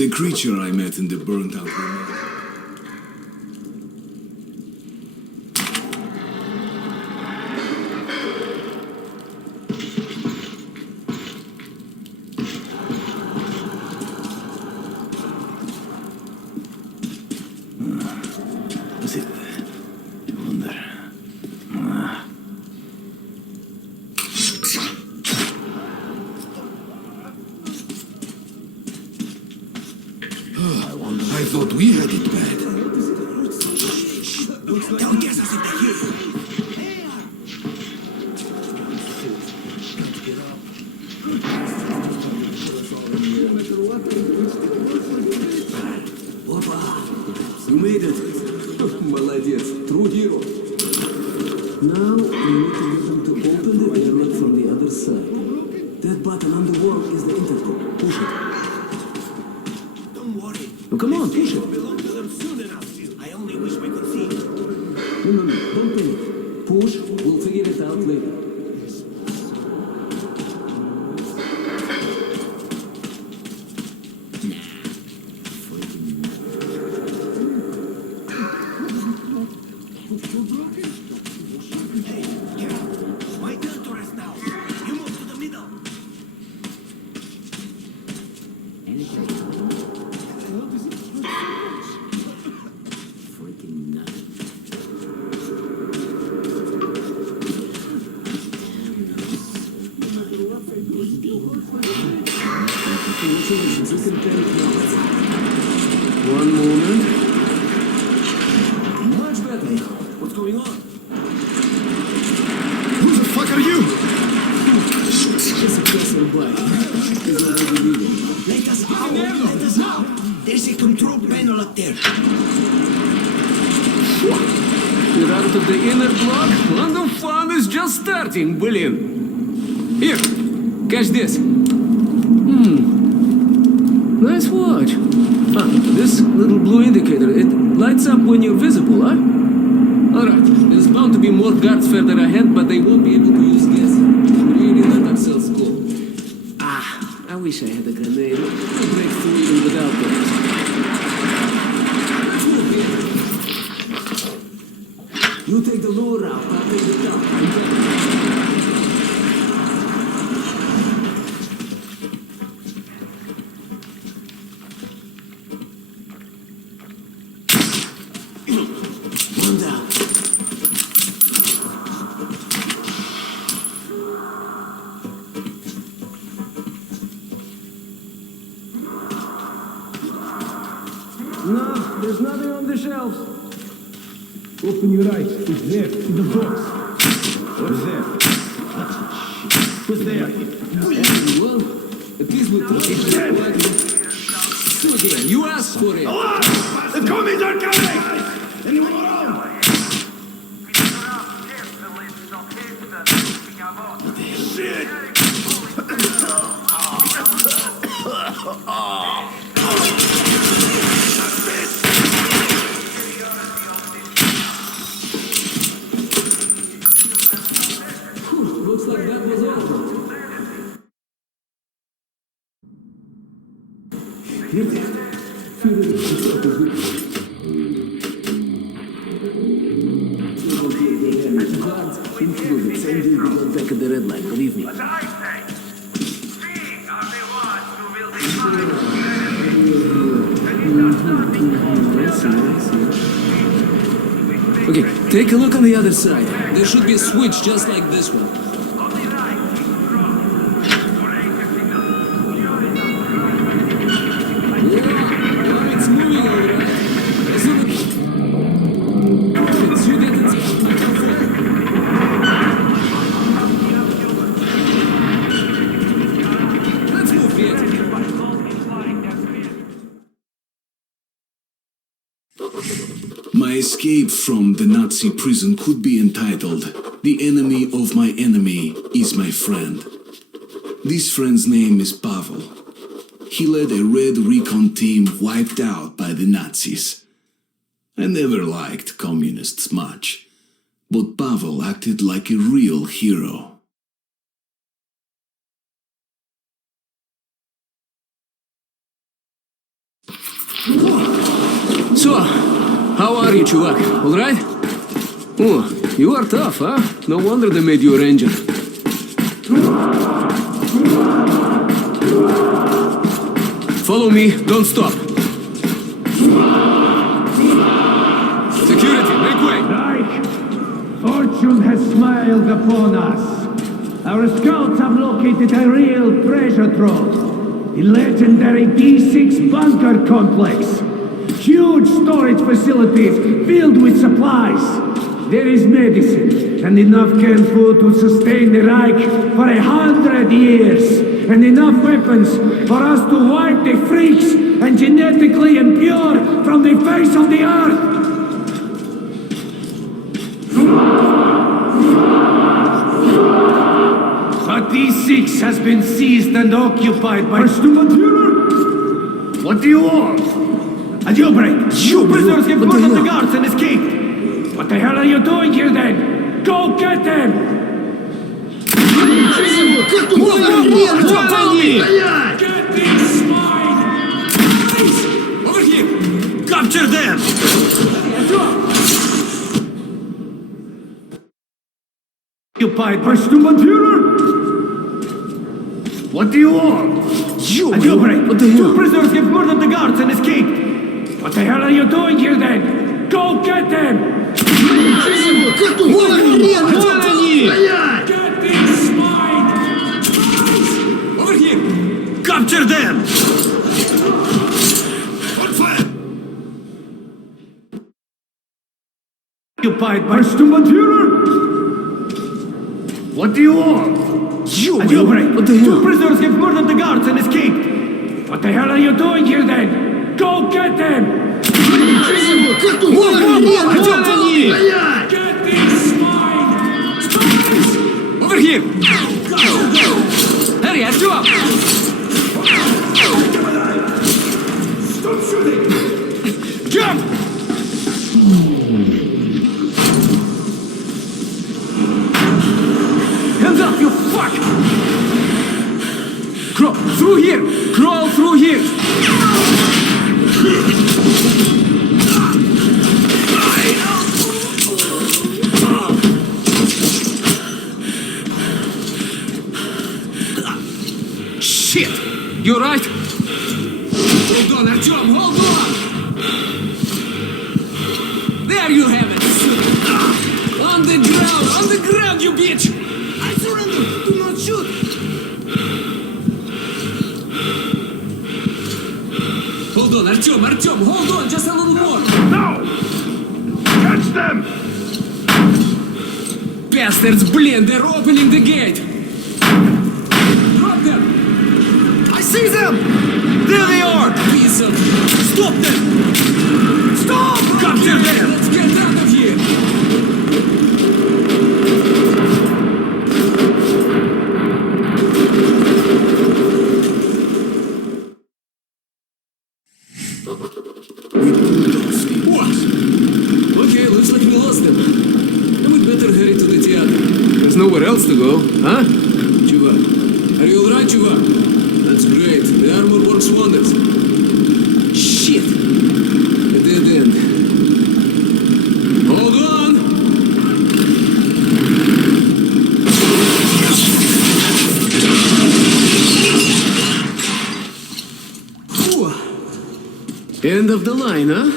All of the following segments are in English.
The creature I met in the burnt-out room. Was it? I wonder. I thought we had it bad. Don't guess us if they hear you. Опа! You made it. Молодец. True hero. Now we need to get them to open the airlock from the other side. That button on the wall is the intercom. Push it. Don't worry. Oh, come on, push it. Belong to them soon enough. I only wish we could see. No, don't panic. Push, we'll figure it out later. Hey, get up. My turn to rest now. You move to the middle. Freaking nuts. Congratulations, you can take notes. One moment. Much better. What's going on? Who the fuck are you? Just a passerby. He's already leaving. Let us out! Let us out! There's a control panel up there. You're out of the inner block, and the fun is just starting, блин. Here, catch this. Nice watch. Ah, this little blue indicator, it lights up when you're visible, huh? Alright, there's bound to be more guards further ahead, but they won't be able to use gas. Really let ourselves go. Ah, I wish I had a grenade. I'd break through even without those. You take the lower route, I'll take the top. One down. No, there's nothing on the shelves. Open your eyes. It's there, in the box. What's there? What's there? Well, at least we tried. It's dead! So again, you asked for it. Alarm! The commies are coming! Anyone around? Shit! Looks like that was all. Someday we go back at the red light, believe me. Okay, take a look on the other side. There should be a switch just like this one. Yeah, it's moving alright. As soon as you get inside. Let's move it. My escape from the Nazi prison could be entitled "The Enemy of My Enemy is My Friend." This friend's name is Pavel. He led a red recon team wiped out by the Nazis. I never liked communists much, but Pavel acted like a real hero. are you, чувак? All right? Oh, you are tough, huh? No wonder they made you a ranger. Follow me, don't stop. Security, make way! Reich, fortune has smiled upon us. Our scouts have located a real treasure trove. The legendary D6 bunker complex. Huge storage facilities filled with supplies. There is medicine and enough canned food to sustain the Reich for 100 years. And enough weapons for us to wipe the freaks and genetically impure from the face of the earth. But D6 has been seized and occupied by Sturmbannführer. What do you want? A jailbreak. You prisoners have murdered the guards and escaped. What the hell are you doing here then? Go get them! Get these swine! Guys! Over here! Capture them! Occupied by Sturmbannführer? What do you want? You! A jailbreak! What the hell? Two prisoners have murdered the guards and escaped! What the hell are you doing here then? Go get them! Get these swine! Guys! Over here! Capture them! On fire! Occupied by Sturmbannführer? What do you want? You! A jailbreak! What the hell? Two prisoners have murdered the guards and escaped! What the hell are you doing here then? Go get them! Get these swine! Spies! Over here! Hurry, I you up! Stop shooting! Jump! Hands up, you fuck! Crawl through here! Crawl through here! Shit! You right? Hold on, Artyom, hold on! There you have it! On the ground, you bitch! I surrender! Do not shoot! Hold on, Artyom, hold on, just a little more! No! Catch them! Bastards, blin, they're opening the gate! Drop them! I see them! There they are! Piece of... Stop them! Stop! Capture them! Let's get out of here! What? Okay, looks like we lost them. And we'd better hurry to the theater. There's nowhere else to go, huh? Chuvak. Are you alright, Chuvak? That's great. The armor works wonders. Shit! A dead end. Hold on! End of the line, huh?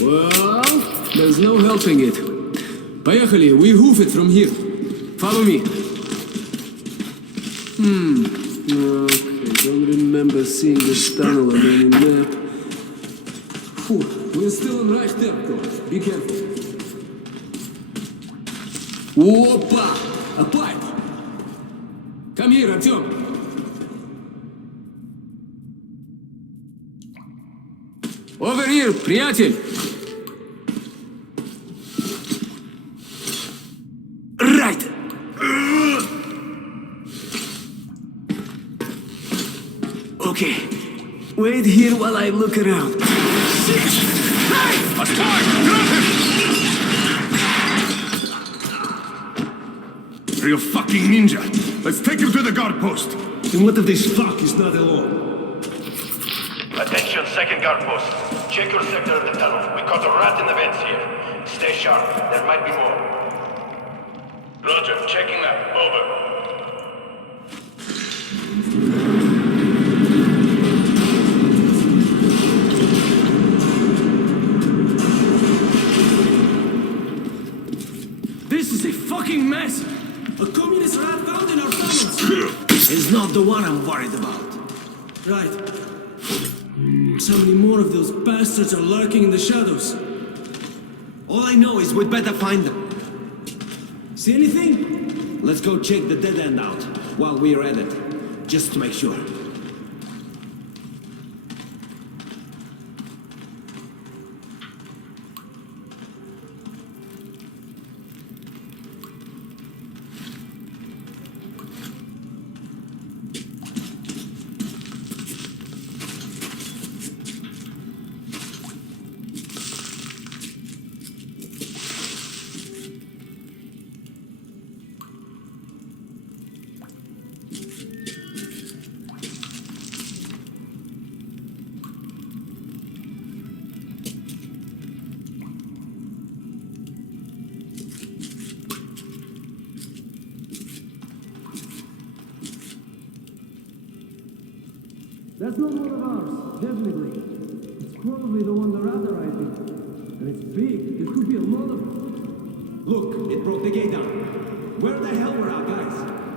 Well, there's no helping it. Поехали, we hoof it from here. Follow me. Okay, don't remember seeing this tunnel on any map. We're still on Reich territory. Be careful. Опа! A pipe! Come here, Artyom. Over here, приятель! Right! Okay, wait here while I look around. Hey! A spy! Drop him! Real fucking ninja. Let's take him to the guard post. And what if this fuck is not alone? Attention, second guard post. check your sector of the tunnel. We caught a rat in the vents here. Stay sharp. There might be more. Roger. Checking that. Over. This is a fucking mess! A communist rat found in our tunnels! Is not the one I'm worried about. Right. So many more of those bastards are lurking in the shadows. All I know is we'd better find them. See anything? Let's go check the dead end out while we're at it, just to make sure. That's not one of ours, definitely. It's probably the one the rat are hiding. And it's big. There could be a lot of them. Look, it broke the gate down. Where the hell were our guys?